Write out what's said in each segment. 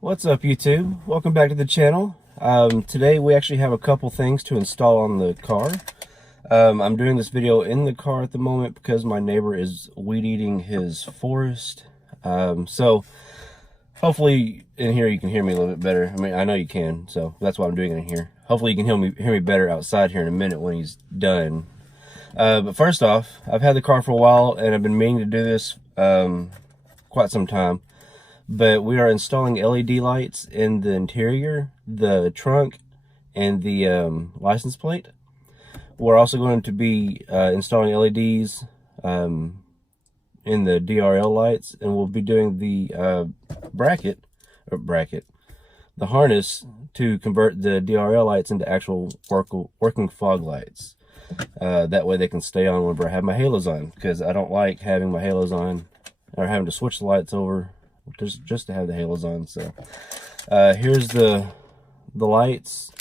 What's up, YouTube? Welcome back to the channel. Today we actually have a couple things to install on the car. I'm doing this video in the car at the moment because my neighbor is weed eating his forest. So hopefully in here you can hear me a little bit better. I mean, I know you can, so that's why I'm doing it in here. Hopefully you can hear me better outside here in a minute when he's done. But first off, I've had the car for a while and I've been meaning to do this quite some time. But we are installing LED lights in the interior, the trunk, and the license plate. We're also going to be installing LEDs in the DRL lights, and we'll be doing the the harness to convert the DRL lights into actual working fog lights. That way they can stay on whenever I have my halos on, because I don't like having my halos on or having to switch the lights over just to have the halos on. So here's the lights.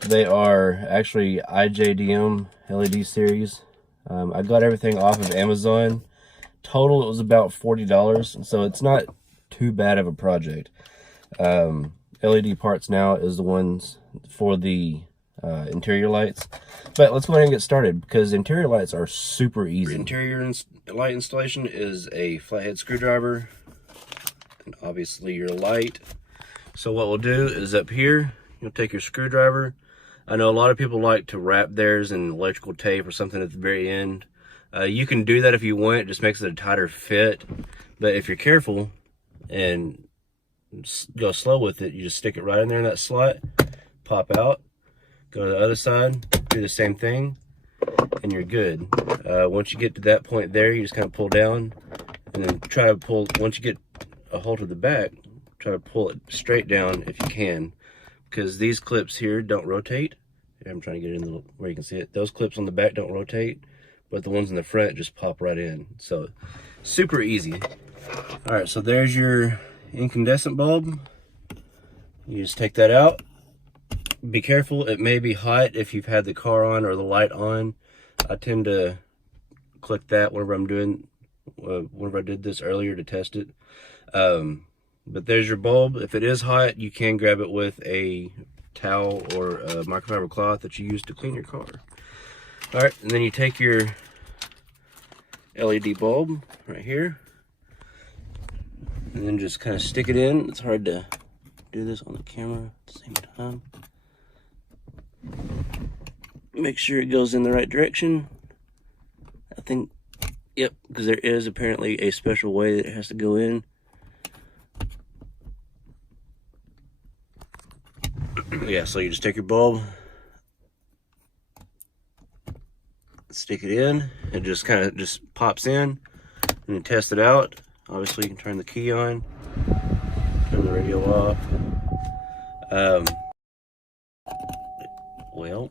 They are actually IJDM LED series. I got everything off of Amazon. Total it was about $40, so it's not too bad of a project. LED parts now is the ones for the interior lights, but let's go ahead and get started because interior lights are super easy. Interior light installation is a flathead screwdriver and obviously your light. So what we'll do is up here, you'll take your screwdriver. I know a lot of people like to wrap theirs in electrical tape or something at the very end. You can do that if you want, it just makes it a tighter fit. But if you're careful and go slow with it, you just stick it right in there in that slot, pop out, go to the other side, do the same thing, and you're good. Once you get to that point there, you just kind of pull down and then try to pull. Once you get a hold of the back, try to pull it straight down if you can, because these clips here don't rotate. I'm trying to get it in where you can see it. Those clips on the back don't rotate, but the ones in the front just pop right in. So super easy. All right, so there's your incandescent bulb. You just take that out. Be careful, it may be hot if you've had the car on or the light on. I tend to click that whenever I'm doing, whenever I did this earlier to test it. But there's your bulb. If it is hot, you can grab it with a towel or a microfiber cloth that you use to clean your car. All right, and then you take your LED bulb right here and then just kind of stick it in. It's hard to do this on the camera at the same time. Make sure it goes in the right direction. I think, yep, because there is apparently a special way that it has to go in. Yeah, so you just take your bulb, stick it in, it just kind of just pops in, and you test it out. Obviously you can turn the key on, turn the radio off. Well,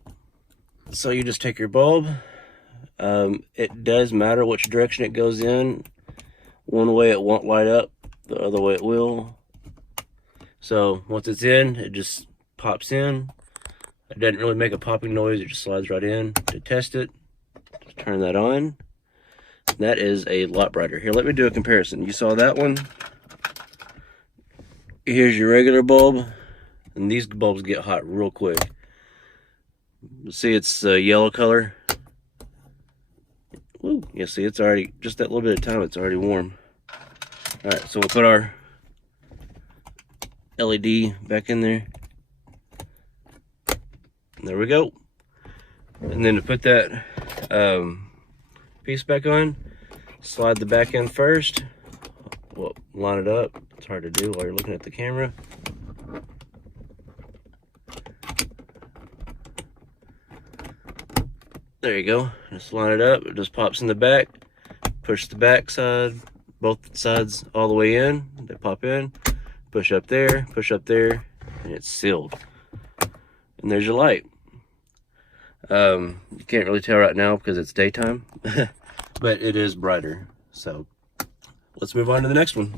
so you just take your bulb. It does matter which direction it goes in. One way it won't light up, the other way it will. So once it's in, it just pops in. It doesn't really make a popping noise, it just slides right in. To test it, just turn that on. That is a lot brighter. Here, let me do a comparison. You saw that one? Here's your regular bulb, and these bulbs get hot real quick. See, it's a yellow color. Ooh, yeah, see, it's already, just that little bit of time, it's already warm. All right, so we'll put our LED back in there. There we go. And then to put that piece back on, slide the back end first. Well, line it up. It's hard to do while you're looking at the camera. There you go. Just line it up. It just pops in the back. Push the back side, both sides all the way in. They pop in. Push up there, and it's sealed. And there's your light. You can't really tell right now because it's daytime, but it is brighter. So let's move on to the next one.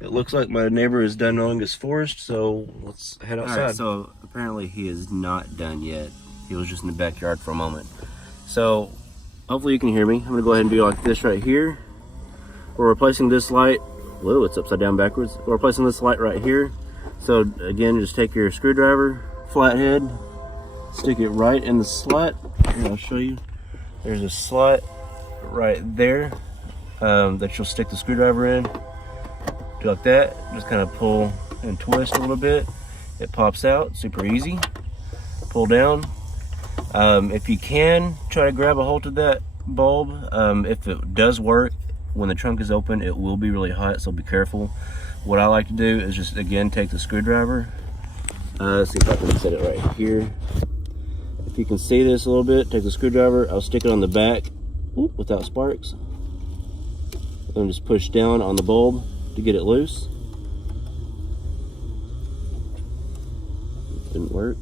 It looks like my neighbor is done mowing his forest, so let's head outside. All right, so apparently he is not done yet. He was just in the backyard for a moment. So hopefully you can hear me. I'm gonna go ahead and do like this right here. We're replacing this light. Whoa, it's upside down backwards. We're replacing this light right here So again, just take your screwdriver, flathead, stick it right in the slot. Here, I'll show you. There's a slot right there that you'll stick the screwdriver in. Do like that. Just kind of pull and twist a little bit. It pops out, super easy. Pull down. If you can, try to grab a hold of that bulb. If it does work, when the trunk is open, it will be really hot, so be careful. What I like to do is just, again, take the screwdriver. Let's see if I can set it right here. If you can see this a little bit, take the screwdriver, I'll stick it on the back without sparks. And just push down on the bulb to get it loose. Didn't work.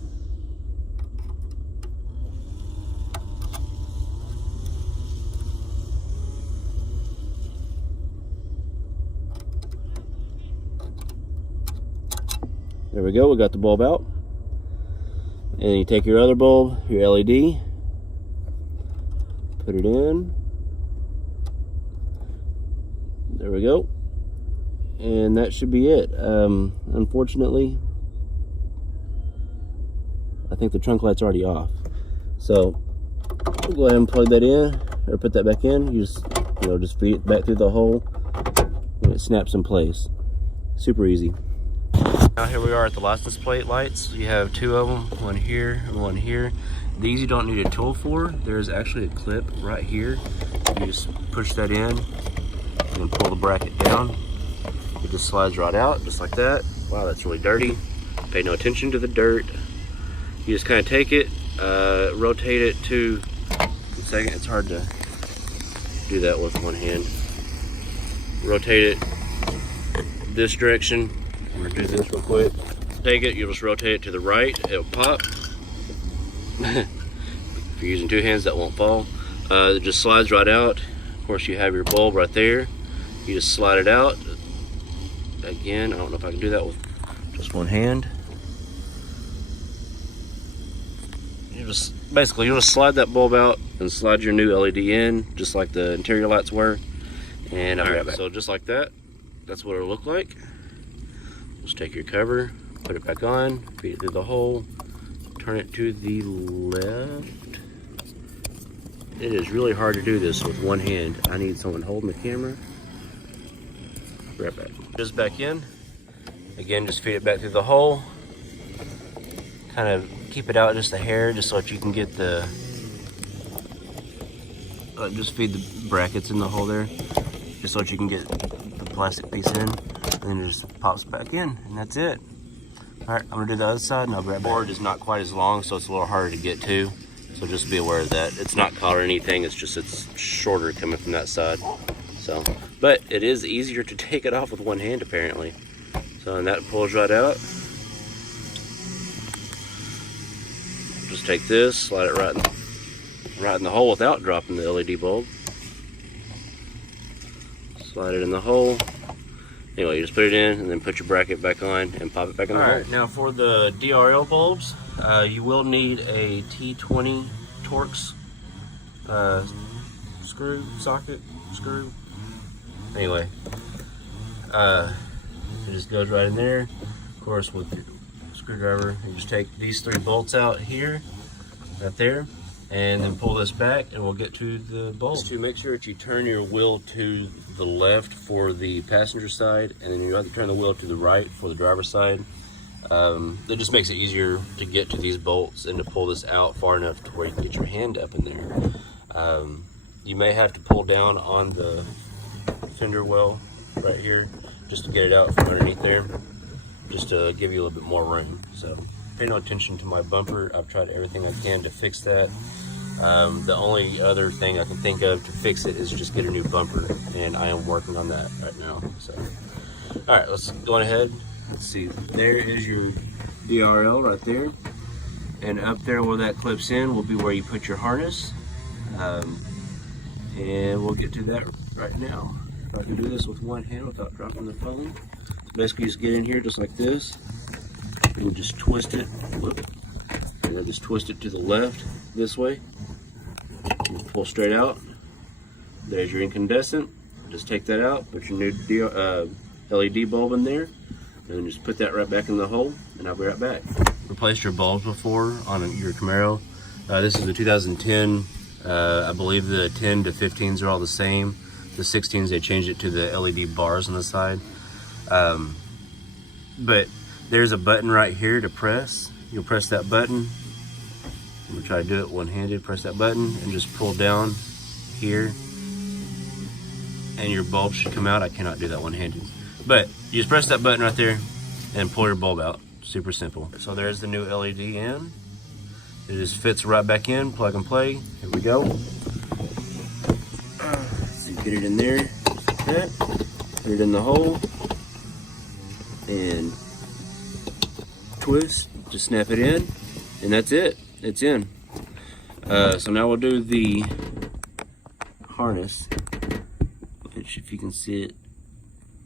There we go, we got the bulb out. And you take your other bulb, your LED, put it in. There we go. And that should be it. Unfortunately, I think the trunk light's already off. So we'll go ahead and plug that in, or put that back in. You just feed it back through the hole and it snaps in place. Super easy. Now here we are at the license plate lights. You have two of them, one here and one here. These you don't need a tool for. There's actually a clip right here. You just push that in and pull the bracket down. It just slides right out, just like that. Wow, that's really dirty. Pay no attention to the dirt. You just kind of take it, rotate it to, a second, it's hard to do that with one hand. Rotate it this direction. I'm gonna do this real quick. Take it, you'll just rotate it to the right, it'll pop. If you're using two hands, that won't fall. It just slides right out. Of course, you have your bulb right there. You just slide it out. Again, I don't know if I can do that with just one hand. You'll just slide that bulb out and slide your new LED in, just like the interior lights were. And I'll grab it. So just like that, that's what it'll look like. Just take your cover, put it back on, feed it through the hole, turn it to the left. It is really hard to do this with one hand. I need someone holding the camera. Right back. Just back in. Again, just feed it back through the hole. Kind of keep it out just a hair, just so that you can get the, just feed the brackets in the hole there, just so that you can get the plastic piece in. And then it just pops back in, and that's it. All right, I'm gonna do the other side, and I'll grab it. The board is not quite as long, so it's a little harder to get to. So just be aware of that. It's not caught or anything. It's just it's shorter coming from that side. So, but it is easier to take it off with one hand apparently. So, and that pulls right out. Just take this, slide it right in the hole without dropping the LED bulb. Slide it in the hole. Anyway, you just put it in and then put your bracket back on and pop it back in the hole. Alright, now for the DRL bulbs, you will need a T20 Torx screw. Anyway, it just goes right in there. Of course, with your screwdriver, you just take these three bolts out here, right there, and then pull this back and we'll get to the bulb. Just to make sure that you turn your wheel to the left for the passenger side, and then you have to turn the wheel to the right for the driver's side. That just makes it easier to get to these bolts and to pull this out far enough to where you can get your hand up in there. You may have to pull down on the fender well right here just to get it out from underneath there, just to give you a little bit more room. So pay no attention to my bumper. I've tried everything I can to fix that. The only other thing I can think of to fix it is just get a new bumper, and I am working on that right now. So, all right, let's go ahead. Let's see, there is your DRL right there, and up there where that clips in will be where you put your harness, and we'll get to that right now. If I can do this with one hand without dropping the phone. Basically, just get in here just like this, and just twist it. And then just twist it to the left this way. You pull straight out. There's your incandescent. Just take that out. Put your new LED bulb in there. And just put that right back in the hole, and I'll be right back. Replaced your bulbs before on your Camaro. This is the 2010. I believe the 10 to 15s are all the same. The 16s, they changed it to the LED bars on the side. But there's a button right here to press. You'll press that button. I'm gonna try to do it one-handed. Press that button and just pull down here, and your bulb should come out. I cannot do that one-handed. But you just press that button right there and pull your bulb out. Super simple. So there's the new LED in. It just fits right back in, plug and play. Here we go. So you get it in there, just like that. Put it in the hole and twist, just snap it in, and that's it. It's in. So now we'll do the harness, which if you can see it,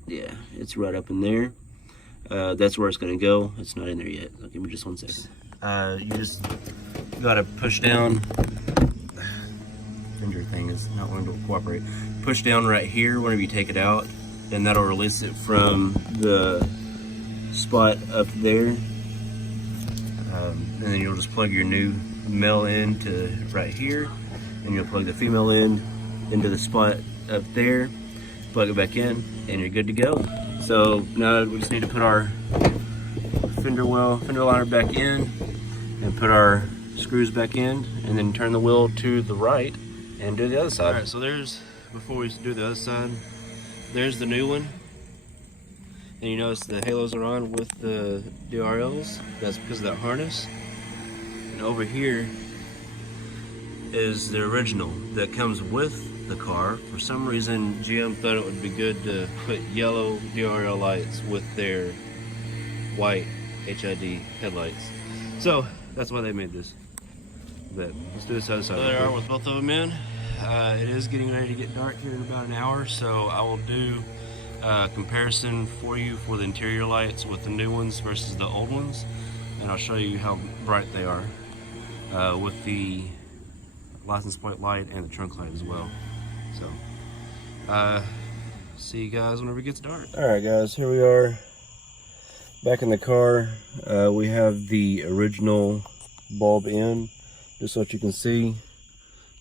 yeah, it's right up in there. That's where it's gonna go. It's not in there yet. So give me just 1 second. You just gotta push down. Finger thing is not wanting to cooperate. Push down right here whenever you take it out, and that'll release it from the spot up there. And then you'll just plug your new male end to right here, and you'll plug the female end into the spot up there, plug it back in, and you're good to go. So now we just need to put our fender liner back in and put our screws back in, and then turn the wheel to the right and do the other side. All right, so there's, before we do the other side, there's the new one. And you notice the halos are on with the DRLs. That's because of that harness. And over here is the original that comes with the car. For some reason, GM thought it would be good to put yellow DRL lights with their white HID headlights. So that's why they made this. But let's do this other side. So there are with both of them in. It is getting ready to get dark here in about an hour, so I will do comparison for you for the interior lights with the new ones versus the old ones, and I'll show you how bright they are with the license plate light and the trunk light as well. So see you guys whenever it gets dark. All right guys, here we are back in the car. We have the original bulb in, just so that you can see.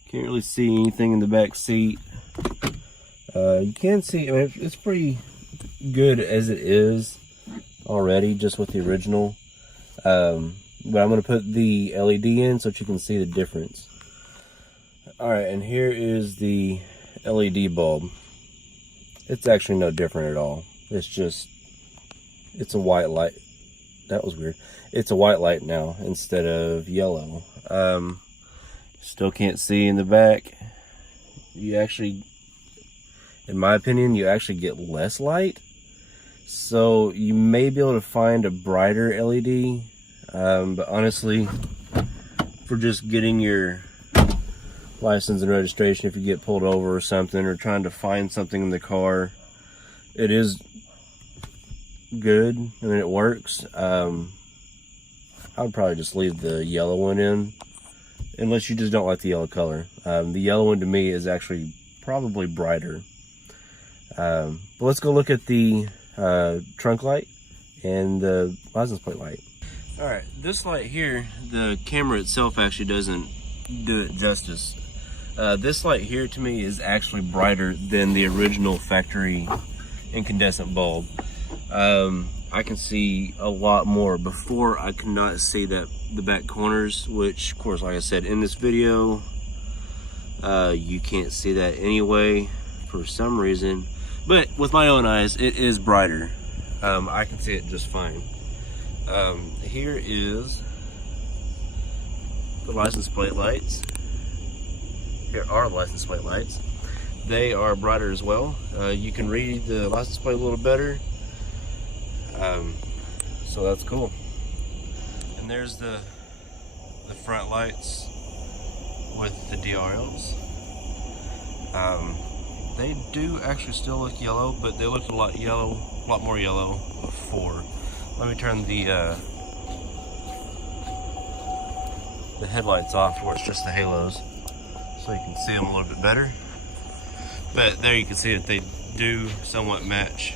Can't really see anything in the back seat. You can see, I mean, it's pretty good as it is already, just with the original. But I'm going to put the LED in so that you can see the difference. Alright, and here is the LED bulb. It's actually no different at all. It's just, it's a white light. That was weird. It's a white light now instead of yellow. Still can't see in the back. You actually, in my opinion, you actually get less light. So you may be able to find a brighter LED. But honestly, for just getting your license and registration, if you get pulled over or something, or trying to find something in the car, it is good. I mean, it works. I would probably just leave the yellow one in, unless you just don't like the yellow color. The yellow one to me is actually probably brighter. But let's go look at the trunk light and the license plate light. Alright, this light here, the camera itself actually doesn't do it justice. This light here to me is actually brighter than the original factory incandescent bulb. I can see a lot more. Before, I could not see the back corners, which of course, like I said in this video, you can't see that anyway for some reason. But with my own eyes, it is brighter. I can see it just fine. Here is the license plate lights. Here are the license plate lights. They are brighter as well. You can read the license plate a little better. So that's cool. And there's the front lights with the DRLs. They do actually still look yellow, but they looked a lot more yellow before. Let me turn the headlights off where it's just the halos, so you can see them a little bit better. But there you can see that they do somewhat match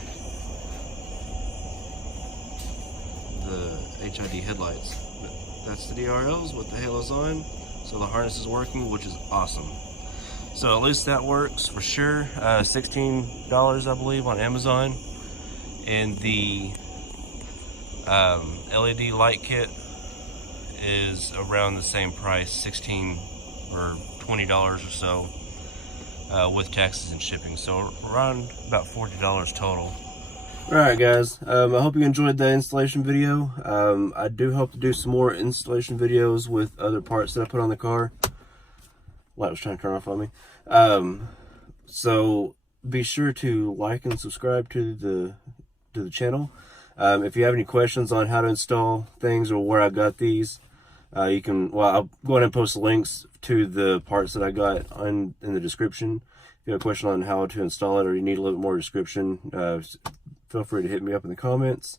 HID headlights. But that's the DRLs with the halos on, so the harness is working, which is awesome. So at least that works for sure. $16, I believe, on Amazon. And the LED light kit is around the same price, $16 or $20 or so, with taxes and shipping. So around about $40 total. Alright guys, I hope you enjoyed that installation video. I do hope to do some more installation videos with other parts that I put on the car. Light was trying to turn off on me. So be sure to like and subscribe to the channel. If you have any questions on how to install things or where I got these, you can, well, I'll go ahead and post links to the parts that I got in the description. If you have a question on how to install it or you need a little bit more description, feel free to hit me up in the comments.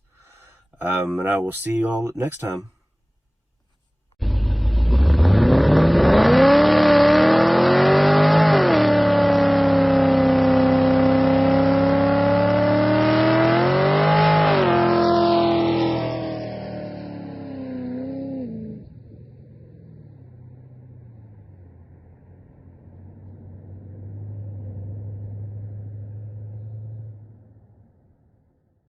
And I will see you all next time.